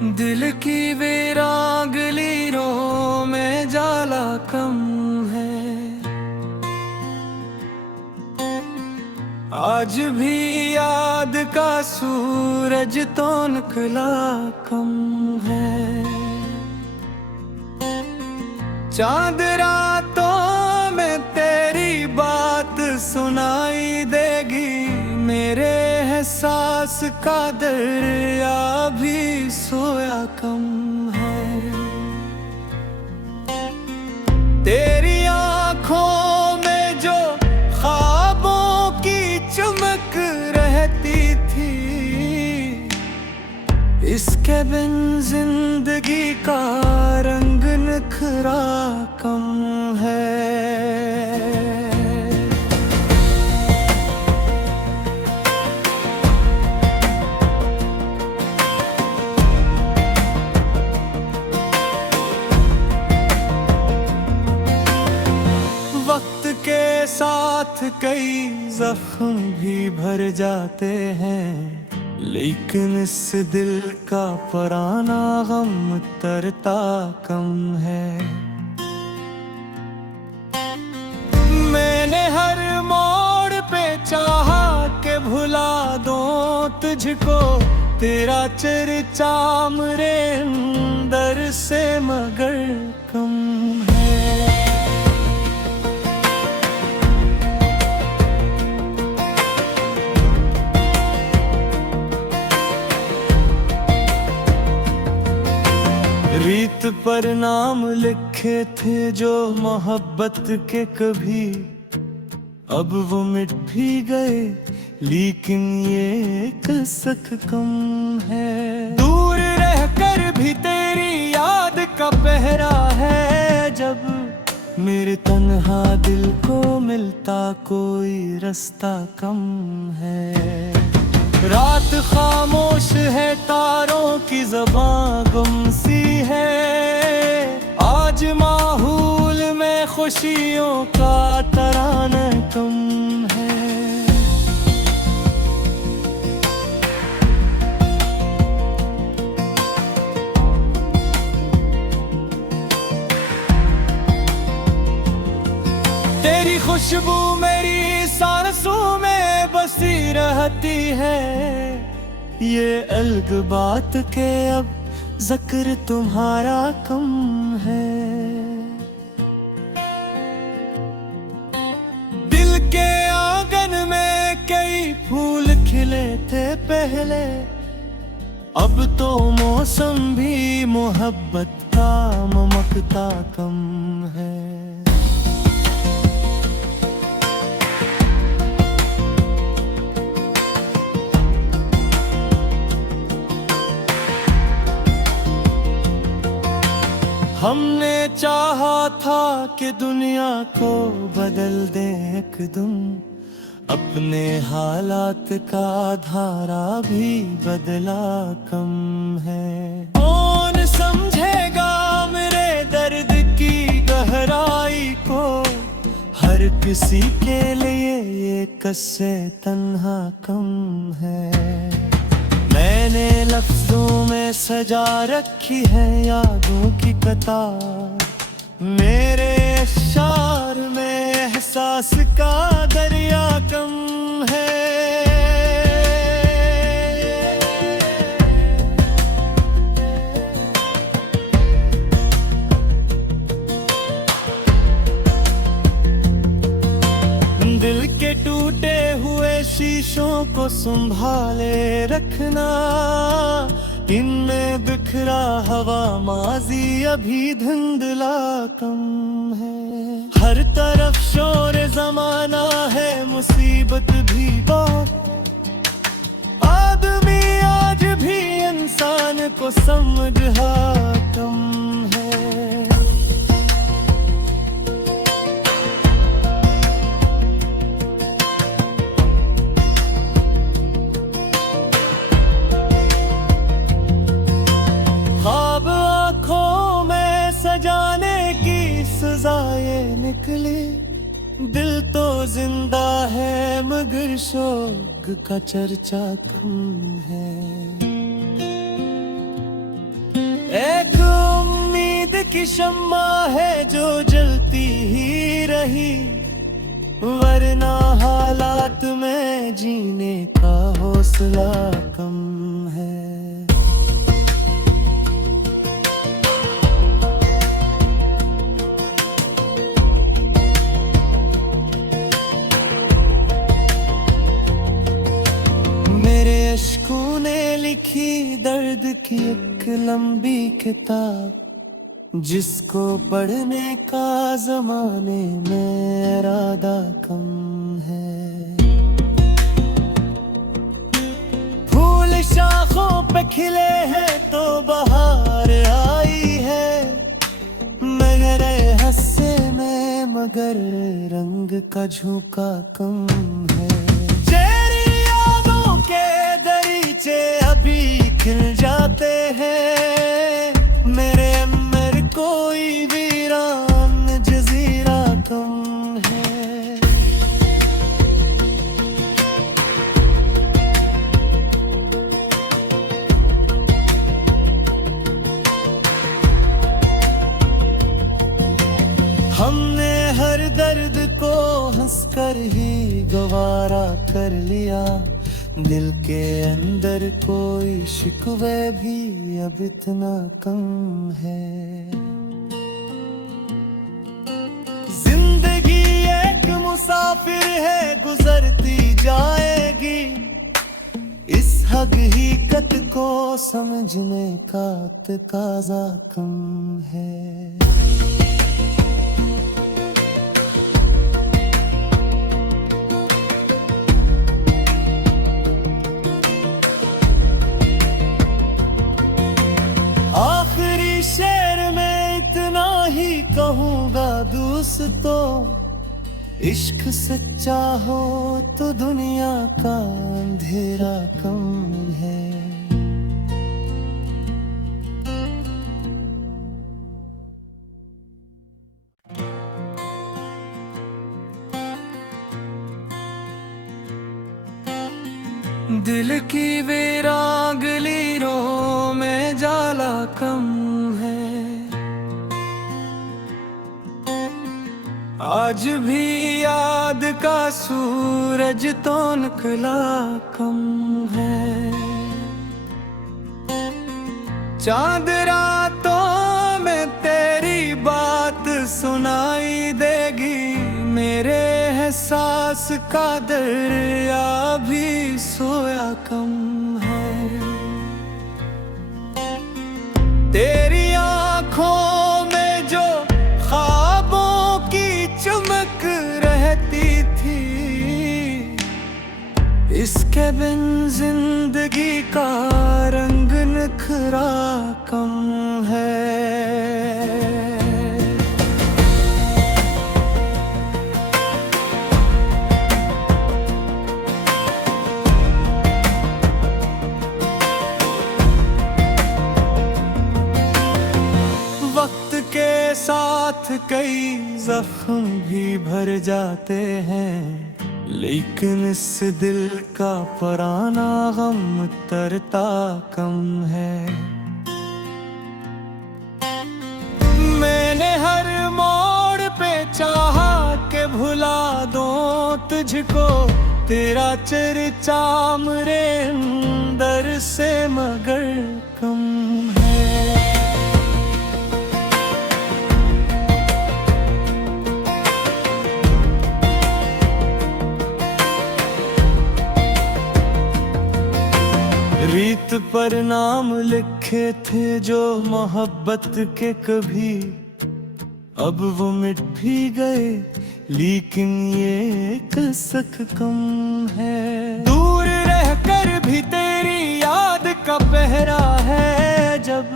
दिल की वीरान लीरों में जाला कम है। आज भी याद का सूरज तो निकला कम है। चांद रातों में तेरी बात सुनाई देगी। मेरे एहसास का दरिया भी सोया कम है। तेरी आँखों में जो ख्वाबों की चमक रहती थी, इसके बिन जिंदगी का रंग निखरा कम है। वक्त के साथ कई जख्म भी भर जाते हैं, लेकिन इस दिल का पुराना गम तरता कम है। मैंने हर मोड़ पे चाहा के भुला दूं तुझको, तेरा चर्चा मेरे अंदर से मगर कम है। रीत पर नाम लिखे थे जो मोहब्बत के कभी, अब वो मिट भी गए, लेकिन ये कसक कम है। दूर रहकर भी तेरी याद का पहरा है, जब मेरे तन्हा दिल को मिलता कोई रास्ता कम है। रात खामोश है, तारों की ज़बां गुम सी है। आज माहौल में खुशियों का तराना कम है। तेरी खुशबू मेरी सांसों में बसी रहती है। ये अलग बात के अब जिक्र तुम्हारा कम है। दिल के आंगन में कई फूल खिले थे पहले, अब तो मौसम भी मोहब्बत का महकता कम है। हमने चाहा था कि दुनिया को बदल दें एकदम, अपने हालात का धारा भी बदला कम है। कौन समझेगा मेरे दर्द की गहराई को, हर किसी के लिए ये कस्से तन्हा कम है। मैंने लफ्जों में सजा रखी है यादों की कतार, मेरे अश्शार में एहसास का दरिया कम है। दिल के टूटे हुए शीशों को संभाले रखना, इनमें बिखरा हवा माजी अभी धुंधला कम है। हर तरफ शोर जमाना है, मुसीबत भी बहुत, आदमी आज भी इंसान को समझा कम है। सजाने की सजाए निकली, दिल तो जिंदा है मगर शौक का चर्चा कम है। एक उम्मीद की शम्मा है जो जलती ही रही, वरना हालात में जीने का हौसला कम है। मेरे अश्कों ने लिखी दर्द की एक लंबी किताब, जिसको पढ़ने का जमाने में इरादा कम है। फूल शाखों पे खिले हैं तो बहार आई है, मेरे हस्से में मगर रंग का झोंका कम है। चेरी यादों के दरीचे अभी खिल जाते हैं, मेरे कोई वीरान जजीरा कम है। हमने हर दर्द को हंसकर ही गवारा कर लिया, दिल के अंदर कोई शिकवे भी अब इतना कम है। जिंदगी एक मुसाफिर है गुजरती जाएगी, इस हकीकत को समझने का तकाजा कम है। आखिरी शेर में इतना ही कहूँगा दोस्तों, इश्क सच्चा हो तो दुनिया का अंधेरा कम है। दिल की वीरान लीरों में जाला कम है, आज भी याद का सूरज तो निकला कम है। चांद रातों में तेरी बात सुनाई देगी, मेरे एहसास का दरिया भी सोया कम है। तेरी आँखों में जो ख्वाबों की चमक रहती थी, इसके बिन जिंदगी का रंग निखरा कम है। साथ कई जख्म भी भर जाते हैं, लेकिन इस दिल का पुराना गम तरता कम है। मैंने हर मोड़ पे चाहा के भुला दूं तुझको, तेरा चर्चा मेरे अंदर से मगर कम है। रीत पर नाम लिखे थे जो मोहब्बत के कभी, अब वो मिट भी गए, लेकिन ये कसक कम है। दूर रहकर भी तेरी याद का पहरा है, जब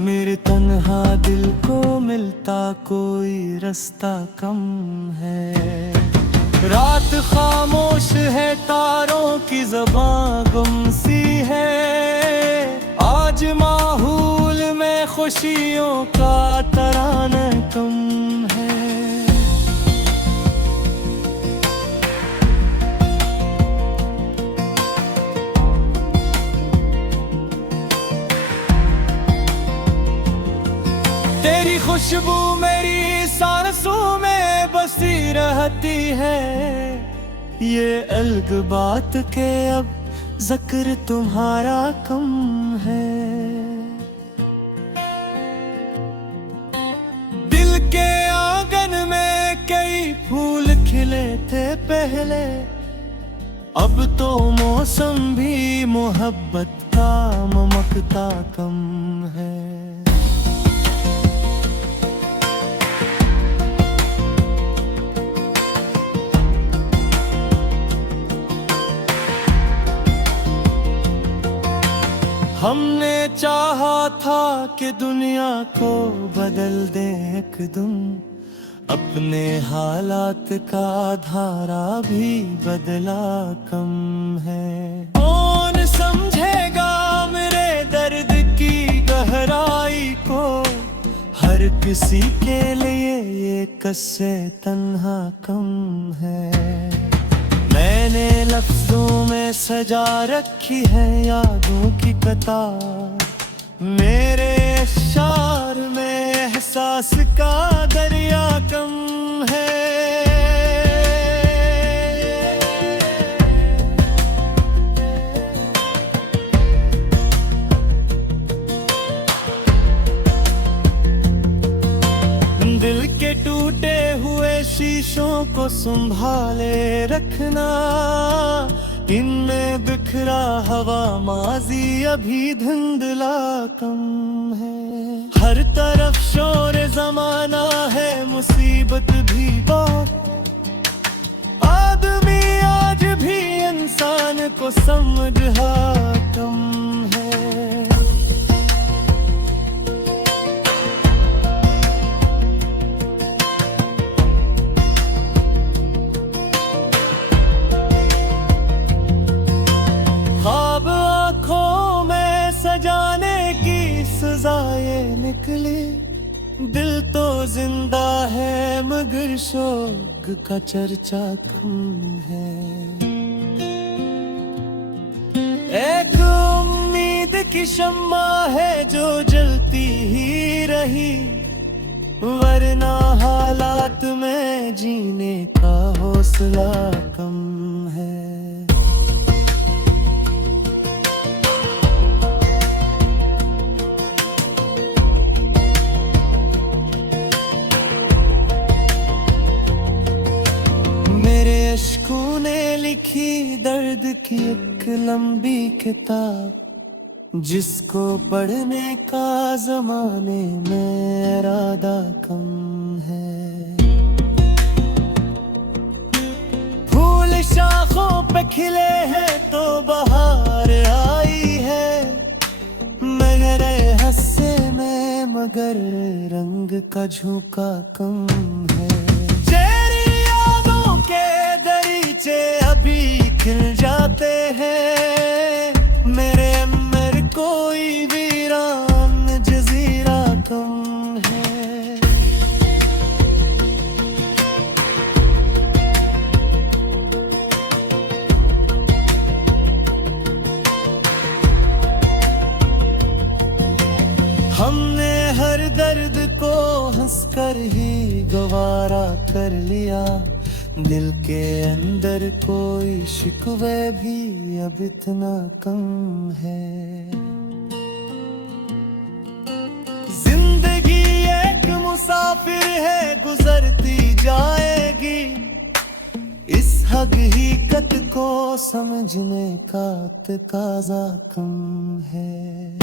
मेरे तन्हा दिल को मिलता कोई रास्ता कम है। रात खामोश है, तारों की ज़बां गुम सी है, आज माहौल में खुशियों का तराना कम है। खुशबू मेरी सांसों में बसी रहती है। ये अलग बात के अब जिक्र तुम्हारा कम है। दिल के आंगन में कई फूल खिले थे पहले, अब तो मौसम भी मोहब्बत का ममकता कम है। हमने चाहा था कि दुनिया को बदल दे एकदम, अपने हालात का धारा भी बदला कम है। कौन समझेगा मेरे दर्द की गहराई को, हर किसी के लिए ये कससे तन्हा कम है। मैंने लफ्जों में सजा रखी है यादों की कतार, मेरे अश्शार में एहसास का दरिया कम है। दिल के टूटे हुए शीशों को संभाले रखना, इनमें बिखरा हवा माजी अभी धुंधला कम है। हर तरफ शोर जमाना है, मुसीबत भी बहुत, आदमी आज भी इंसान को समझा कम है। सजाने की सजाए निकली, दिल तो जिंदा है मगर शोक का चर्चा कम है। एक उम्मीद की शम्मा है जो जलती ही रही, वरना हालात में जीने का हौसला कम है। इश्कों ने लिखी दर्द की एक लंबी किताब, जिसको पढ़ने का जमाने में इरादा कम है। फूल शाखों पे खिले हैं तो बहार आई है, मेरे हस्से में मगर रंग का झोंका कम है। दरीचे अभी खिल जाते हैं, मेरे कोई वीरान जजीरा कम है। हमने हर दर्द को हंसकर ही गवारा कर लिया, दिल के अंदर कोई शिकवे भी अब इतना कम है। जिंदगी एक मुसाफिर है गुजरती जाएगी, इस हकीकत को समझने का तकाजा कम है।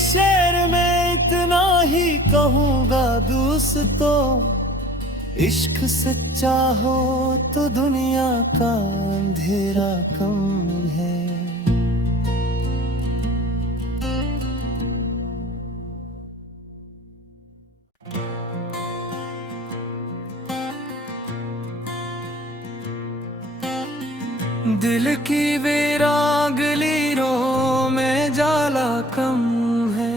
शेर में इतना ही कहूँगा दोस्तों, इश्क सच्चा हो तो दुनिया का अंधेरा कम है। दिल की वीरान लीरों में जाला कम है।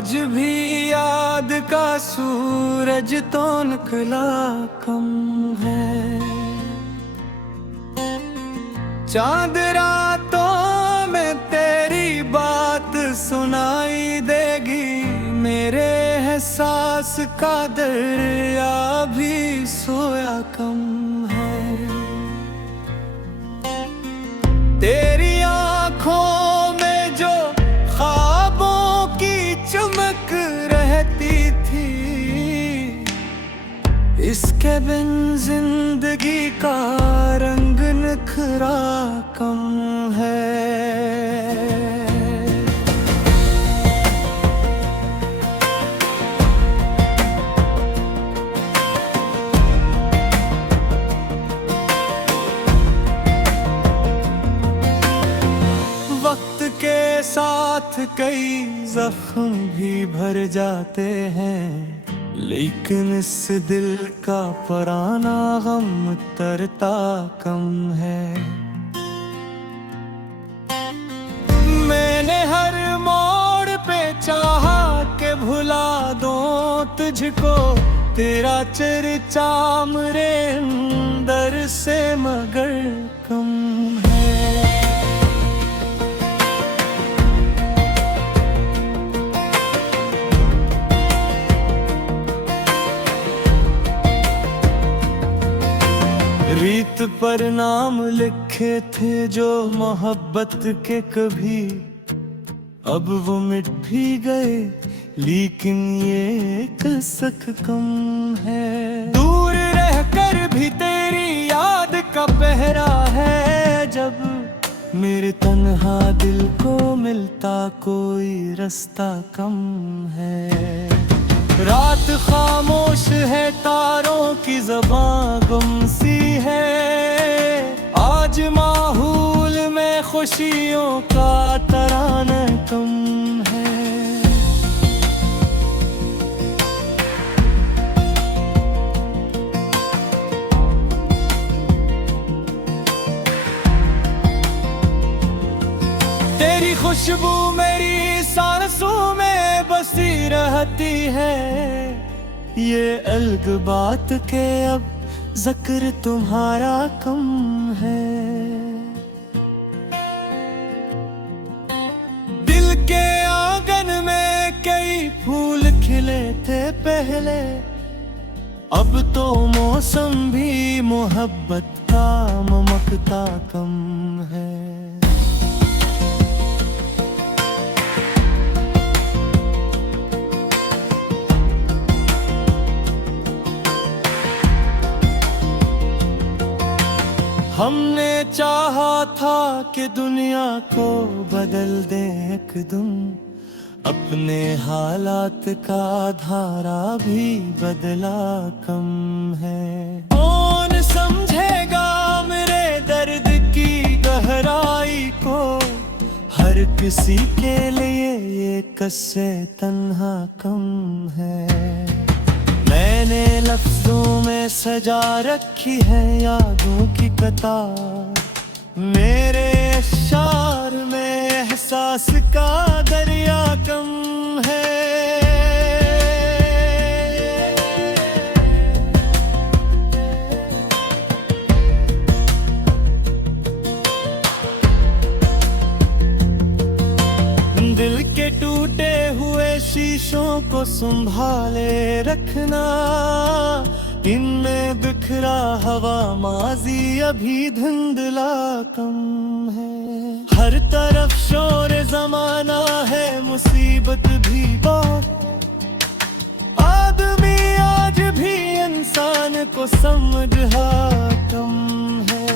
आज भी याद का सूरज तो निकला कम है। चांद रातों में तेरी बात सुनाई देगी, मेरे एहसास का दरिया भी सोया कम है। तेरी आँखों में जो ख्वाबों की चमक रहती थी, इसके बिन जिंदगी का रंग निखरा कम है। वक्त के साथ कई जख्म भी भर जाते हैं, लेकिन इस दिल का पुराना गम तरता कम है। मैंने हर मोड़ पे चाहा के भुला दूं तुझको, तेरा चर्चा मेरे अंदर से मगर कम है। रीत पर नाम लिखे थे जो मोहब्बत के कभी, अब वो मिट भी गए, लेकिन ये कसक कम है। दूर रहकर भी तेरी याद का पहरा है, जब मेरे तन्हा दिल को मिलता कोई रास्ता कम है। रात खामोश है, तारों की ज़बां गुम सी है, आज माहौल में खुशियों का तराना कम है। तेरी खुशबू मेरी सांसों में बसी रहती है, ये अलग बात के अब जिक्र तुम्हारा कम है। दिल के आंगन में कई फूल खिले थे पहले, अब तो मौसम भी मोहब्बत का महकता कम है। हमने चाहा था कि दुनिया को बदल दे एकदम, अपने हालात का धारा भी बदला कम है। कौन समझेगा मेरे दर्द की गहराई को, हर किसी के लिए ये कस्से तन्हा कम है। मैंने लफ्जों में सजा रखी है यादों की कतार, मेरे अश्शार में एहसास का दरिया कम है। दिल के टूटे हुए शीशों को संभाले रखना, इनमें बिखरा हवा माजी अभी धुंधला कम है। हर तरफ शोर जमाना है, मुसीबत भी बहुत, आदमी आज भी इंसान को समझा कम है।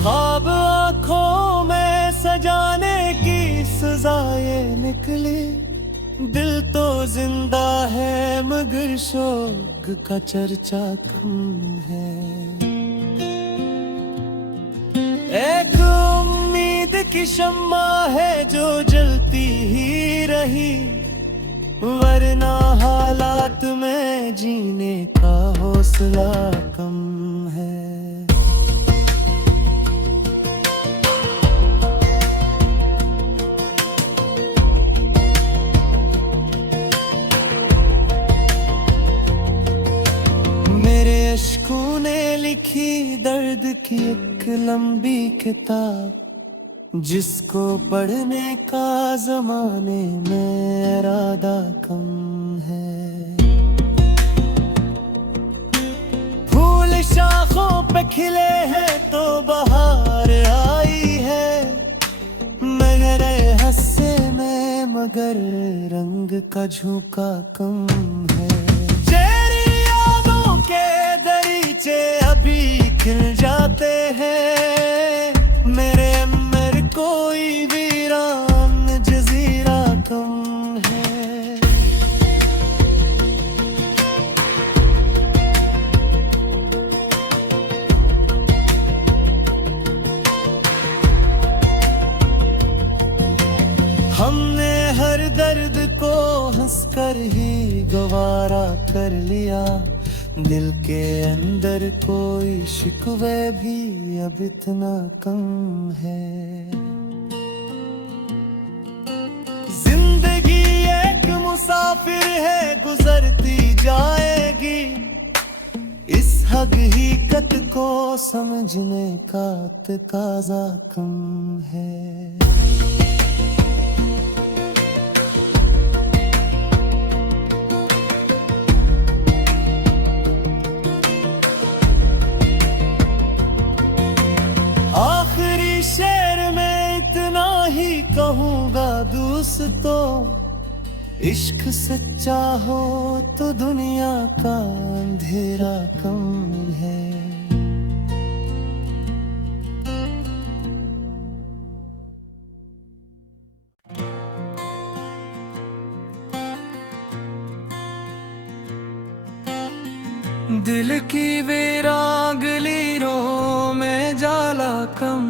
ख्वाब आँखों में सजाने की सजाएं निकली, दिल तो जिंदा है मगर शोक का चर्चा कम है। एक उम्मीद की शम्मा है जो जलती ही रही, वरना हालात में जीने का हौसला कम है। मेरे अश्कों ने लिखी दर्द की एक लंबी किताब, जिसको पढ़ने का जमाने में इरादा कम है। फूल शाखों पे खिले हैं तो बहार आई है, मेरे हस्से में मगर रंग का झोंका कम है। चेरी यादों के दरीचे अभी खिल जाते हैं, मेरे कोई वीरान जजीरा कम है। हमने हर दर्द को हंसकर ही गवारा कर लिया, दिल के अंदर कोई शिकवे भी अब इतना कम है। जिंदगी एक मुसाफिर है, गुजरती जाएगी, इस हकीकत को समझने का तकाजा कम है। आखिरी शेर में इतना ही कहूँगा दोस्तों, इश्क सच्चा हो तो दुनिया का अंधेरा कम है। दिल की वीरांगलियों में जाला कम